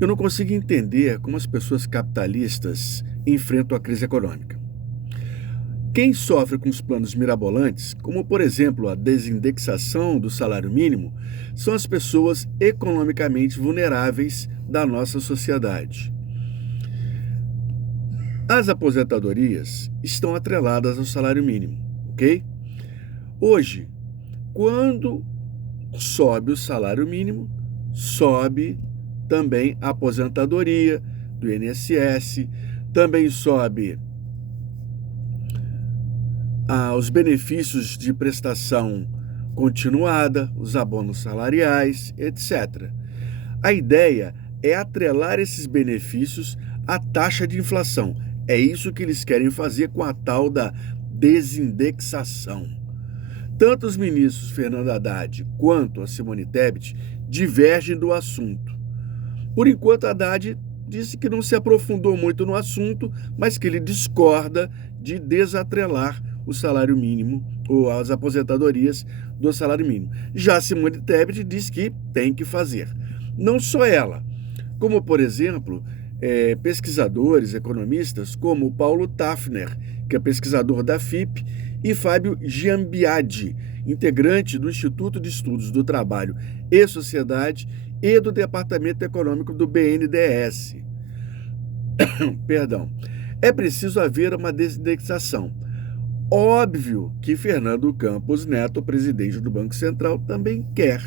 Eu não consigo entender como as pessoas capitalistas enfrentam a crise econômica. Quem sofre com os planos mirabolantes, como por exemplo a desindexação do salário mínimo, são as pessoas economicamente vulneráveis da nossa sociedade. As aposentadorias estão atreladas ao salário mínimo, ok? Hoje, quando sobe o salário mínimo, sobe também a aposentadoria do INSS, também sobe os benefícios de prestação continuada, os abonos salariais, etc. A ideia é atrelar esses benefícios à taxa de inflação. É isso que eles querem fazer com a tal da desindexação. Tanto os ministros Fernando Haddad quanto a Simone Tebet divergem do assunto. Por enquanto, Haddad disse que não se aprofundou muito no assunto, mas que ele discorda de desatrelar o salário mínimo ou as aposentadorias do salário mínimo. Já Simone Tebet diz que tem que fazer. Não só ela, como, por exemplo, pesquisadores, economistas, como Paulo Tafner, que é pesquisador da FIP, e Fábio Giambiadi, integrante do Instituto de Estudos do Trabalho e Sociedade e do Departamento Econômico do BNDES. Perdão. É preciso haver uma desindexação. Óbvio que Fernando Campos Neto, presidente do Banco Central, também quer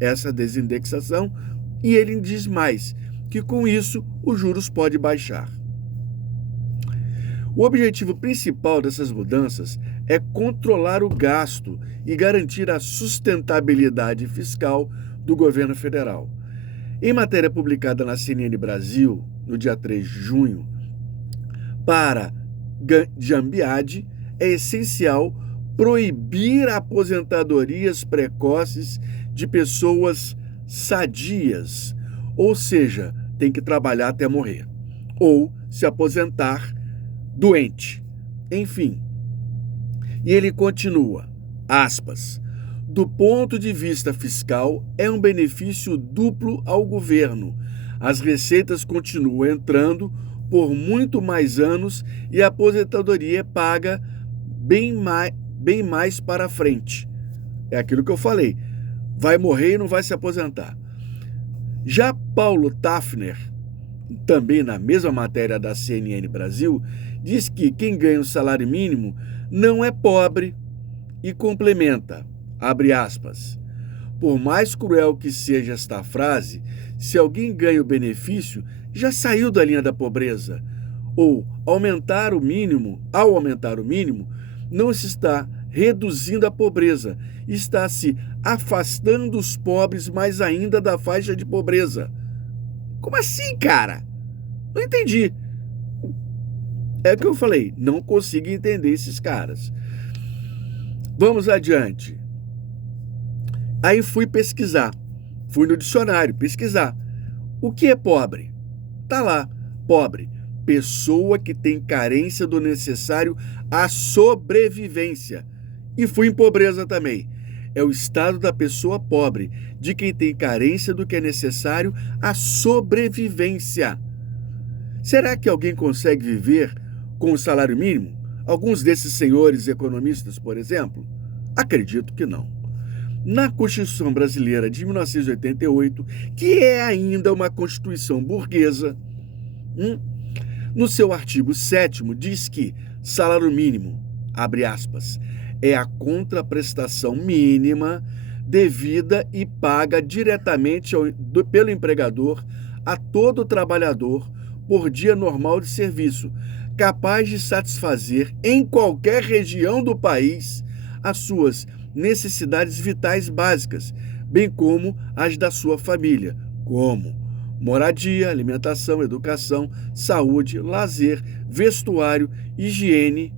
essa desindexação e ele diz mais, que com isso os juros podem baixar. O objetivo principal dessas mudanças é controlar o gasto e garantir a sustentabilidade fiscal do governo federal. Em matéria publicada na CNN Brasil, no dia 3 de junho, para Giambiadi, é essencial proibir aposentadorias precoces de pessoas sadias, ou seja, tem que trabalhar até morrer, ou se aposentar doente. Enfim. E ele continua, aspas, do ponto de vista fiscal, é um benefício duplo ao governo. As receitas continuam entrando por muito mais anos e a aposentadoria é paga bem mais para frente. É aquilo que eu falei. Vai morrer e não vai se aposentar. Já Paulo Tafner, também na mesma matéria da CNN Brasil, diz que quem ganha o salário mínimo não é pobre e complementa, abre aspas, por mais cruel que seja esta frase, se alguém ganha o benefício, já saiu da linha da pobreza. Ou, ao aumentar o mínimo, não se está reduzindo a pobreza, está se afastando os pobres mais ainda da faixa de pobreza. Como assim, cara? Não entendi. É o que eu falei, não consigo entender esses caras. Vamos adiante. Aí fui pesquisar, fui no dicionário pesquisar. O que é pobre? Tá lá, pobre, pessoa que tem carência do necessário à sobrevivência. E fui em pobreza também. É o estado da pessoa pobre, de quem tem carência do que é necessário à sobrevivência. Será que alguém consegue viver com o salário mínimo? Alguns desses senhores economistas, por exemplo? Acredito que não. Na Constituição Brasileira de 1988, que é ainda uma Constituição burguesa, no seu artigo 7º diz que salário mínimo, abre aspas, é a contraprestação mínima devida e paga diretamente pelo empregador a todo trabalhador por dia normal de serviço, capaz de satisfazer em qualquer região do país as suas necessidades vitais básicas, bem como as da sua família, como moradia, alimentação, educação, saúde, lazer, vestuário, higiene,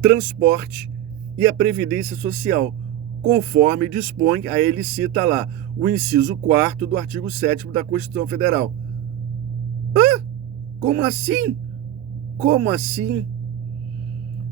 transporte e a previdência social, conforme dispõe, aí ele cita lá, o inciso 4º do artigo 7º da Constituição Federal. Hã? Como assim? Como assim?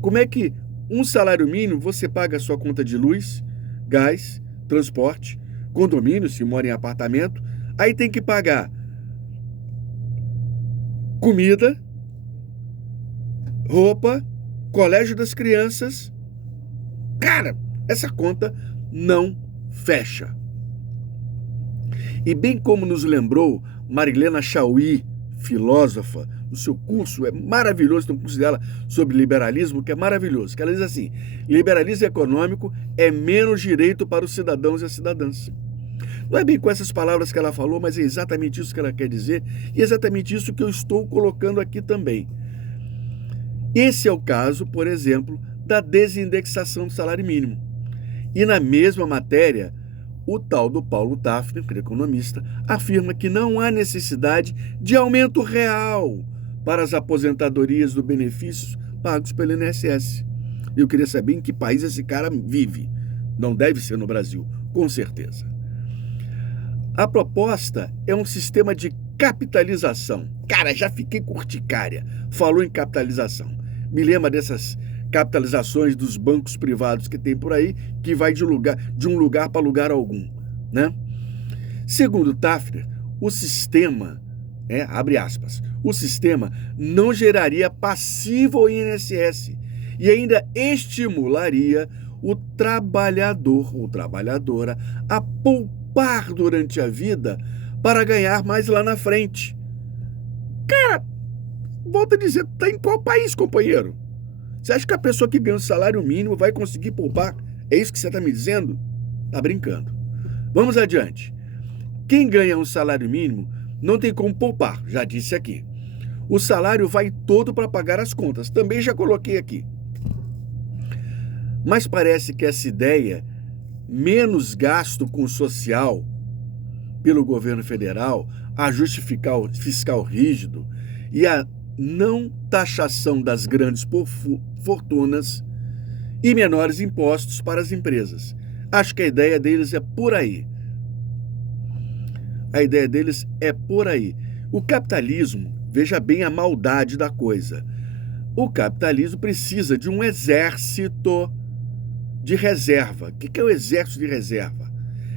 Como é que um salário mínimo você paga a sua conta de luz, gás, transporte, condomínio, se mora em apartamento, aí tem que pagar comida, roupa, colégio das crianças. Cara, essa conta não fecha. E bem como nos lembrou Marilena Chauí, filósofa, o seu curso é maravilhoso, tem um curso dela sobre liberalismo que é maravilhoso, que ela diz assim: liberalismo econômico é menos direito para os cidadãos e as cidadãs. Não é bem com essas palavras que ela falou, mas é exatamente isso que ela quer dizer e é exatamente isso que eu estou colocando aqui também. Esse é o caso, por exemplo, da desindexação do salário mínimo. E na mesma matéria, o tal do Paulo Tafner, que é economista, afirma que não há necessidade de aumento real para as aposentadorias do benefícios pagos pelo INSS. Eu queria saber em que país esse cara vive. Não deve ser no Brasil, com certeza. A proposta é um sistema de capitalização. Cara, já fiquei com urticária. Falou em capitalização. Me lembra dessas capitalizações dos bancos privados que tem por aí, que vai de um lugar para lugar algum, né? Segundo Tafner, o sistema, abre aspas, o sistema não geraria passivo ao INSS e ainda estimularia o trabalhador ou trabalhadora a poupar durante a vida para ganhar mais lá na frente. Cara, volta a dizer, tá em qual país, companheiro? Você acha que a pessoa que ganha o salário mínimo vai conseguir poupar? É isso que você está me dizendo? Tá brincando. Vamos adiante. Quem ganha um salário mínimo não tem como poupar, já disse aqui. O salário vai todo para pagar as contas, também já coloquei aqui. Mas parece que essa ideia, menos gasto com o social pelo governo federal, ajuste fiscal rígido e a não taxação das grandes fortunas e menores impostos para as empresas. Acho que a ideia deles é por aí. A ideia deles é por aí. O capitalismo, veja bem a maldade da coisa. O capitalismo precisa de um exército de reserva. O que é o exército de reserva?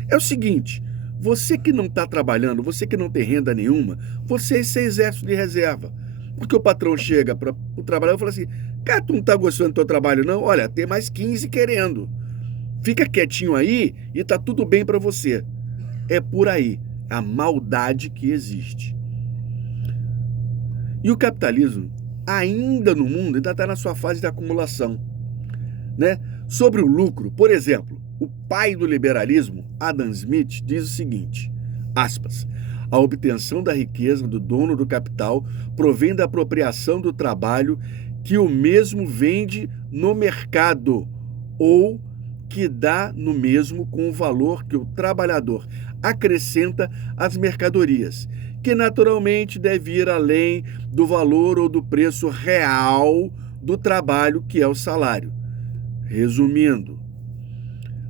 É o seguinte: você que não está trabalhando, você que não tem renda nenhuma, você é esse exército de reserva. Porque o patrão chega para o trabalhador e fala assim: cara, tu não está gostando do teu trabalho não? Olha, tem mais 15 querendo. Fica quietinho aí e tá tudo bem para você. É por aí a maldade que existe. E o capitalismo, ainda no mundo, ainda está na sua fase de acumulação, né? Sobre o lucro, por exemplo, o pai do liberalismo, Adam Smith, diz o seguinte, aspas: a obtenção da riqueza do dono do capital provém da apropriação do trabalho que o mesmo vende no mercado ou que dá no mesmo com o valor que o trabalhador acrescenta às mercadorias, que naturalmente deve ir além do valor ou do preço real do trabalho, que é o salário. Resumindo,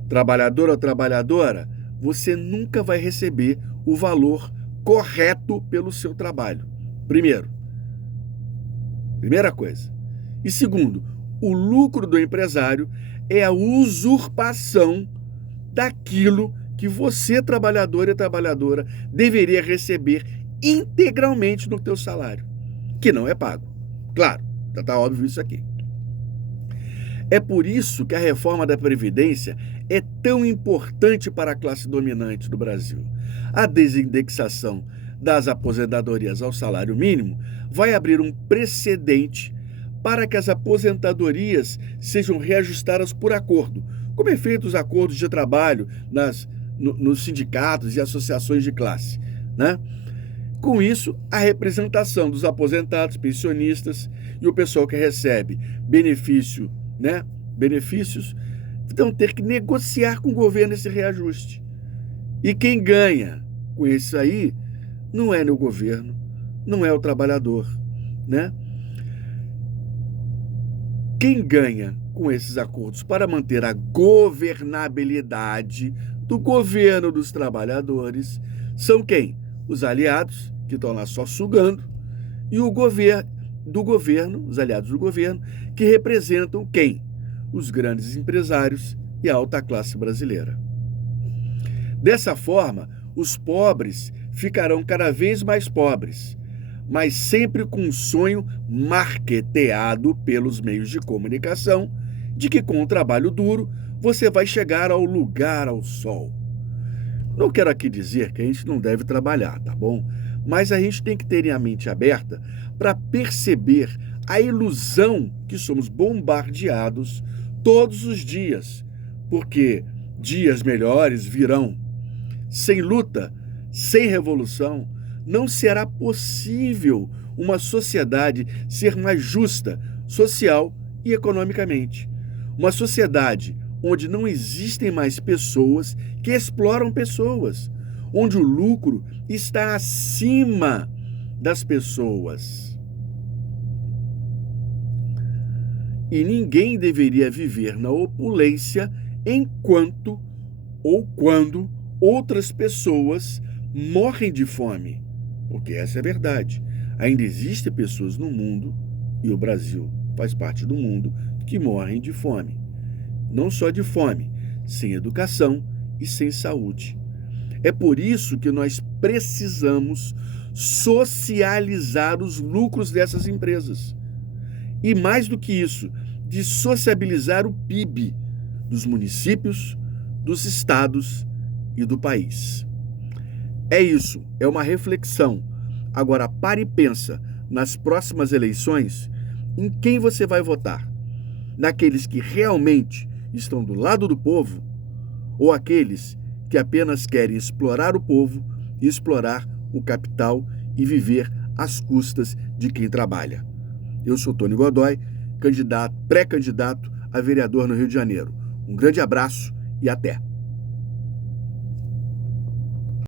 trabalhador ou trabalhadora, você nunca vai receber o valor correto pelo seu trabalho. Primeira coisa. E segundo, o lucro do empresário é a usurpação daquilo que você, trabalhador e trabalhadora, deveria receber integralmente no teu salário, que não é pago. Claro, tá óbvio isso aqui. É por isso que a reforma da Previdência é tão importante para a classe dominante do Brasil. A desindexação das aposentadorias ao salário mínimo vai abrir um precedente para que as aposentadorias sejam reajustadas por acordo, como é feito os acordos de trabalho nos sindicatos e associações de classe, né? Com isso, a representação dos aposentados, pensionistas e o pessoal que recebe benefícios vão ter que negociar com o governo esse reajuste. E quem ganha com isso aí não é o governo, não é o trabalhador, né? Quem ganha com esses acordos para manter a governabilidade do governo dos trabalhadores são quem? Os aliados, que estão lá só sugando, e o governo do governo, os aliados do governo, que representam quem? Os grandes empresários e a alta classe brasileira. Dessa forma, os pobres ficarão cada vez mais pobres, mas sempre com um sonho marketeado pelos meios de comunicação de que com o trabalho duro você vai chegar ao lugar ao sol. Não quero aqui dizer que a gente não deve trabalhar, tá bom? Mas a gente tem que ter a mente aberta para perceber a ilusão que somos bombardeados todos os dias, porque dias melhores virão. Sem luta, sem revolução, não será possível uma sociedade ser mais justa, social e economicamente. Uma sociedade onde não existem mais pessoas que exploram pessoas, onde o lucro está acima das pessoas. E ninguém deveria viver na opulência enquanto ou quando outras pessoas morrem de fome. Porque essa é a verdade. Ainda existem pessoas no mundo, e o Brasil faz parte do mundo, que morrem de fome. Não só de fome, sem educação e sem saúde. É por isso que nós precisamos socializar os lucros dessas empresas. E mais do que isso, de sociabilizar o PIB dos municípios, dos estados e do país. É isso, é uma reflexão. Agora pare e pensa, nas próximas eleições, em quem você vai votar? Naqueles que realmente estão do lado do povo ou aqueles que apenas querem explorar o povo, explorar o capital e viver às custas de quem trabalha? Eu sou Tony Godoy, pré-candidato a vereador no Rio de Janeiro. Um grande abraço e até!